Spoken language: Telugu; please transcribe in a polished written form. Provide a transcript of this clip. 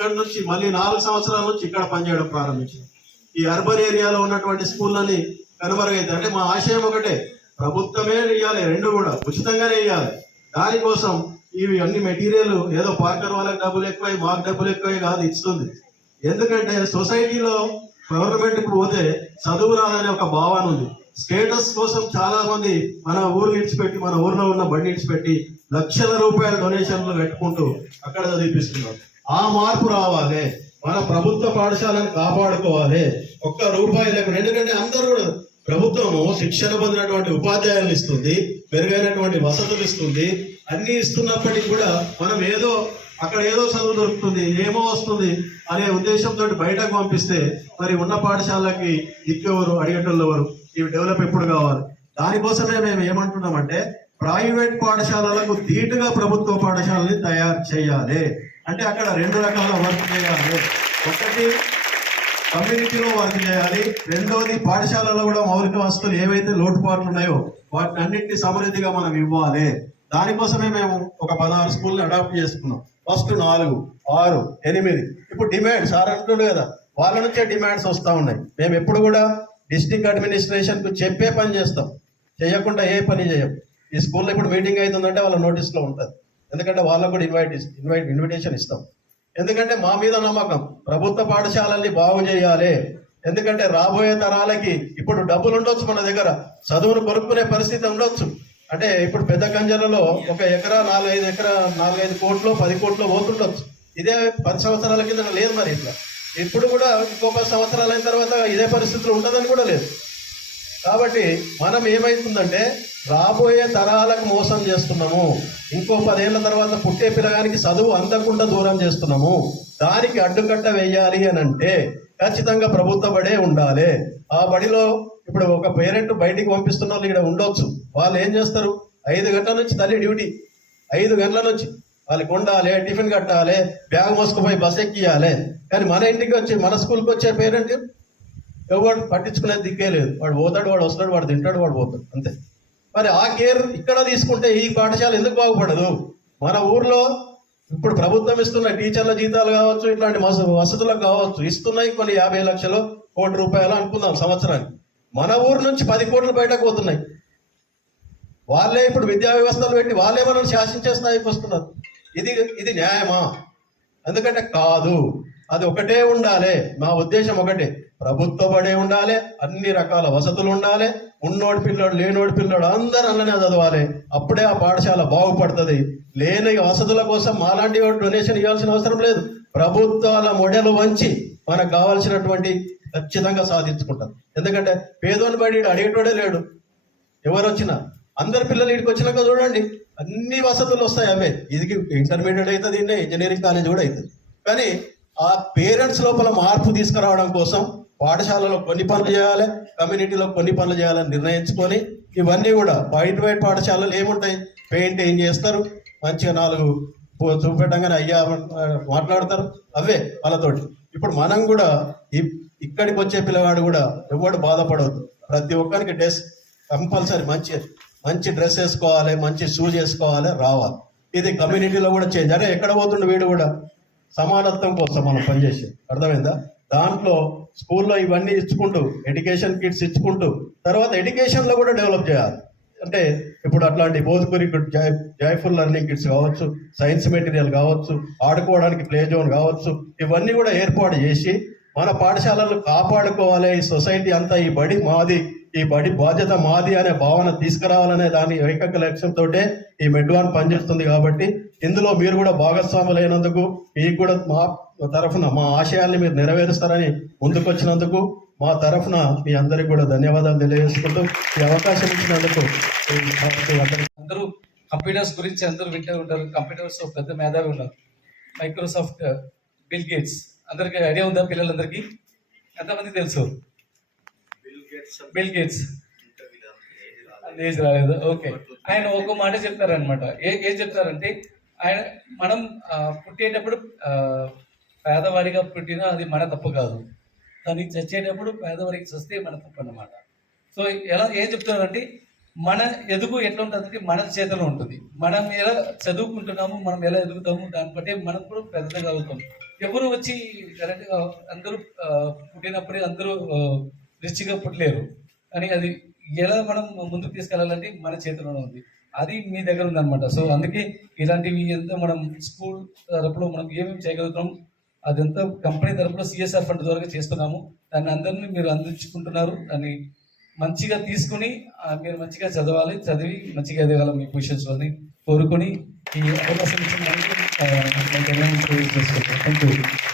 అక్కడి నుంచి మళ్ళీ 4 సంవత్సరాల నుంచి ఇక్కడ పనిచేయడం ప్రారంభించాం. ఈ అర్బన్ ఏరియాలో ఉన్నటువంటి స్కూళ్ళని కనుమరుగైతే అంటే మా ఆశయం ఒకటే, ప్రభుత్వమే ఇవ్వాలి, రెండు కూడా ఉచితంగానే ఇవ్వాలి. దానికోసం ఇవి అన్ని మెటీరియల్ ఏదో పార్కర్ వాళ్ళకి డబ్బులు ఎక్కువై మాకు డబ్బులు ఎక్కువై కాదు ఇస్తుంది. ఎందుకంటే సొసైటీలో గవర్నమెంట్ కు పోతే చదువు రాదనే ఒక భావన ఉంది. స్టేటస్ కోసం చాలా మంది మన ఊరు ఇడిచిపెట్టి, మన ఊర్లో ఉన్న బండి ఇడిచిపెట్టి లక్షల రూపాయల డొనేషన్లు పెట్టుకుంటూ అక్కడ చదివిపిస్తున్నారు. ఆ మార్పు రావాలి. మన ప్రభుత్వ పాఠశాలను కాపాడుకోవాలి. ఒక్క రూపాయి లేకుండా, ఎందుకంటే అందరూ కూడా ప్రభుత్వము శిక్షణ పొందినటువంటి ఉపాధ్యాయులు ఇస్తుంది, మెరుగైనటువంటి వసతులు ఇస్తుంది, అన్ని ఇస్తున్నప్పటికీ కూడా మనం ఏదో అక్కడ ఏదో చదువు దొరుకుతుంది, ఏమో వస్తుంది అనే ఉద్దేశంతో బయటకు పంపిస్తే మరి ఉన్న పాఠశాలకి దిక్కెవరు, అడిగేటోళ్ళు ఎవరు? ఇవి డెవలప్ ఎప్పుడు కావాలి? దానికోసమే మేము ఏమంటున్నామంటే ప్రైవేట్ పాఠశాలలకు ధీటుగా ప్రభుత్వ పాఠశాలని తయారు చేయాలి. అంటే అక్కడ 2 రకాల వర్క్ చేయాలి. ఒకటి కమ్యూనిటీలో వర్క్ చేయాలి, రెండోది పాఠశాలలో కూడా మౌలిక వసతులు ఏవైతే లోటుపాట్లు ఉన్నాయో వాటిని అన్నింటినీ సమృద్ధిగా మనం ఇవ్వాలి. దానికోసమే మేము ఒక 16 స్కూల్ని అడాప్ట్ చేసుకున్నాం. ఫస్ట్ 4, 6, 8. ఇప్పుడు డిమాండ్ సార్ అంటుండే కదా, వాళ్ళ నుంచే డిమాండ్స్ వస్తూ ఉన్నాయి. మేము ఎప్పుడు కూడా డిస్ట్రిక్ట్ అడ్మినిస్ట్రేషన్ కు చెప్పే పని చేస్తాం, చేయకుండా ఏ పని చేయం. ఈ స్కూల్లో ఇప్పుడు మీటింగ్ అవుతుందంటే వాళ్ళ నోటీస్లో ఉంటుంది. ఎందుకంటే వాళ్ళకు కూడా ఇన్విటేషన్ ఇస్తాం. ఎందుకంటే మా మీద నమ్మకం, ప్రభుత్వ పాఠశాలల్ని బాగు చేయాలి. ఎందుకంటే రాబోయే తరాలకి ఇప్పుడు డబ్బులు ఉండొచ్చు, మన దగ్గర చదువును కొనుక్కునే పరిస్థితి ఉండొచ్చు. అంటే ఇప్పుడు పెద్ద కంజలలో 1 ఎకరా 4-5 కోట్లు 10 కోట్లు పోతుండొచ్చు. ఇదే 10 సంవత్సరాల కింద లేదు. మరి ఇట్లా ఇప్పుడు కూడా ఇంకో 10 సంవత్సరాలు అయిన తర్వాత ఇదే పరిస్థితులు ఉంటుందని కూడా లేదు. కాబట్టి మనం ఏమైతుందంటే రాబోయే తరాలకు మోసం చేస్తున్నాము. ఇంకో 10 ఏళ్ల తర్వాత పుట్టే పిల్లగానికి చదువు అందకుండా దూరం చేస్తున్నాము. దానికి అడ్డుకట్ట వేయాలి అని అంటే ఖచ్చితంగా ప్రభుత్వ బడే ఉండాలి. ఆ బడిలో ఇప్పుడు ఒక పేరెంట్ బయటికి పంపిస్తున్న వాళ్ళు ఇక్కడ ఉండొచ్చు. వాళ్ళు ఏం చేస్తారు? 5 గంటల నుంచి తల్లి డ్యూటీ, 5 గంటల నుంచి వాళ్ళకి ఉండాలి, టిఫిన్ కట్టాలి, బ్యాగ్ మోసుకుపోయి బస్ ఎక్కియాలి. కానీ మన ఇంటికి వచ్చి మన స్కూల్కి వచ్చే పేరెంట్ ఎవరు పట్టించుకునేది దిక్కే లేదు. వాడు పోతాడు, వాడు వస్తాడు, వాడు తింటాడు, వాడు పోతాడు, అంతే. మరి ఆ కేర్ ఇక్కడ తీసుకుంటే ఈ పాఠశాల ఎందుకు బాగుపడదు? మన ఊర్లో ఇప్పుడు ప్రభుత్వం ఇస్తున్న టీచర్ల జీతాలు కావచ్చు, ఇట్లాంటి వసతులకు కావచ్చు, ఇస్తున్నాయి కొన్ని 50 లక్షలు, ₹1 కోటి అనుకుందాం సంవత్సరానికి. మన ఊరు నుంచి 10 కోట్లు బయటకు పోతున్నాయి. వాళ్ళే ఇప్పుడు విద్యా వ్యవస్థలు పెట్టి వాళ్ళే మనం శాసించే స్థాయికి వస్తున్నారు. ఇది న్యాయమా? ఎందుకంటే కాదు. అది ఒకటే ఉండాలి. మా ఉద్దేశం ఒకటే, ప్రభుత్వ బడే ఉండాలి, అన్ని రకాల వసతులు ఉండాలి, ఉన్నోడి పిల్లోడు లేనోడి పిల్లోడు అందరూ అన్ననే చదవాలి. అప్పుడే ఆ పాఠశాల బాగుపడుతుంది. లేని వసతుల కోసం మాలాంటి డొనేషన్ ఇవ్వాల్సిన అవసరం లేదు. ప్రభుత్వాల మొడలు వంచి మనకు కావాల్సినటువంటి ఖచ్చితంగా సాధించుకుంటారు. ఎందుకంటే పేదోని బడి అడిగేటోడే లేడు. ఎవరు వచ్చినా అందరి పిల్లలు ఇక్కడికి వచ్చినాక చూడండి అన్ని వసతులు వస్తాయి. అవే ఇది ఇంటర్మీడియట్ అవుతుంది, ఇంజనీరింగ్ కాలేజ్ కూడా అవుతుంది. కానీ ఆ పేరెంట్స్ లోపల మార్పు తీసుకురావడం కోసం పాఠశాలలో కొన్ని పనులు చేయాలి, కమ్యూనిటీలో కొన్ని పనులు చేయాలని నిర్ణయించుకొని ఇవన్నీ కూడా ప్రైవేట్ పాఠశాలలు ఏముంటాయి, పెయింటింగ్ చేస్తారు, మంచిగా 4 చూపెట్టంగానే అయ్యా మాట్లాడతారు, అవే వాళ్ళతోటి. ఇప్పుడు మనం కూడా ఇక్కడికి వచ్చే పిల్లవాడు కూడా ఎవడు బాధపడవద్దు. ప్రతి ఒక్కరికి డ్రెస్ కంపల్సరీ మంచి డ్రెస్ వేసుకోవాలి, మంచి షూస్ వేసుకోవాలి, రావాలి. ఇది కమ్యూనిటీలో కూడా చేంజ్. అరే ఎక్కడ పోతుండే వీడు కూడా సమానత్వం కోసం మనం పనిచేసి, అర్థమైందా? దాంట్లో స్కూల్లో ఇవన్నీ ఇచ్చుకుంటూ, ఎడ్యుకేషన్ కిట్స్ ఇచ్చుకుంటూ, తర్వాత ఎడ్యుకేషన్లో కూడా డెవలప్ చేయాలి. అంటే ఇప్పుడు అట్లాంటి బోధకురి జాయ్ఫుల్ లెర్నింగ్ కిట్స్ కావచ్చు, సైన్స్ మెటీరియల్ కావచ్చు, ఆడుకోవడానికి ప్లే జోన్ కావచ్చు, ఇవన్నీ కూడా ఏర్పాటు చేసి మన పాఠశాలలు కాపాడుకోవాలి. ఈ సొసైటీ అంతా ఈ బడి మాది, ఈ బడి బాధ్యత మాది అనే భావన తీసుకురావాలనే దాని ఏకైక లక్ష్యంతో ఈ మెడ్వాన్ పనిచేస్తుంది. కాబట్టి ఇందులో మీరు కూడా భాగస్వాములైనందుకు, మీకు కూడా మా తరఫున మా ఆశయాల్ని మీరు నెరవేరుస్తారని ముందుకొచ్చినందుకు మా తరఫున మీ అందరికి కూడా ధన్యవాదాలు తెలియజేసుకుంటూ ఈ అవకాశం ఇచ్చినందుకు. అందరూ కంప్యూటర్స్ గురించి అందరూ వింటూ ఉంటారు. కంప్యూటర్స్ పెద్ద మేధావి ఉన్నారు, మైక్రోసాఫ్ట్, బిల్ గేట్స్. అందరికి ఐడియా ఉందా? పిల్లలందరికీ ఎంతమంది తెలుసు బిల్ గేట్స్? ఏజ్ రాలేదు. ఓకే, ఆయన ఒక మాట చెప్తారనమాట. ఏం చెప్తారంటే, ఆయన మనం పుట్టేటప్పుడు పేదవాడిగా పుట్టినా అది మన తప్పు కాదు, దానికి చచ్చేటప్పుడు పేదవాడికి చస్తే మన తప్పు అన్నమాట. సో ఏం చెప్తున్నారంటే, మన ఎదుగు ఎట్లా ఉంటుందంటే మన చేతిలో ఉంటుంది. మనం ఎలా చదువుకుంటున్నాము, మనం ఎలా ఎదుగుతాము, దాన్ని బట్టి మనం కూడా పెద్దగా అవుతాం. ఎవరు వచ్చి కరెక్ట్గా అందరూ పుట్టినప్పుడే అందరూ రిచ్గా పుట్టలేరు. కానీ అది ఎలా మనం ముందుకు తీసుకెళ్ళాలంటే మన చేతిలోనే ఉంది. అది మీ దగ్గర ఉందన్నమాట. సో అందుకే ఇలాంటివి ఎంత మనం స్కూల్ తరపులో మనం ఏమేమి చేయగలుగుతాం అదంతా కంపెనీ తరపులో సిఎస్ఆర్ ఫండ్ ద్వారా చేస్తున్నాము. దాన్ని అందరినీ మీరు అందించుకుంటున్నారు. దాన్ని మంచిగా తీసుకుని మీరు మంచిగా చదవాలి, చదివి మంచిగా ఎదగాలి మీ పొజిషన్స్లోని కోరుకొని ఈ అవకాశం ఇచ్చిన థ్యాంక్ యూ.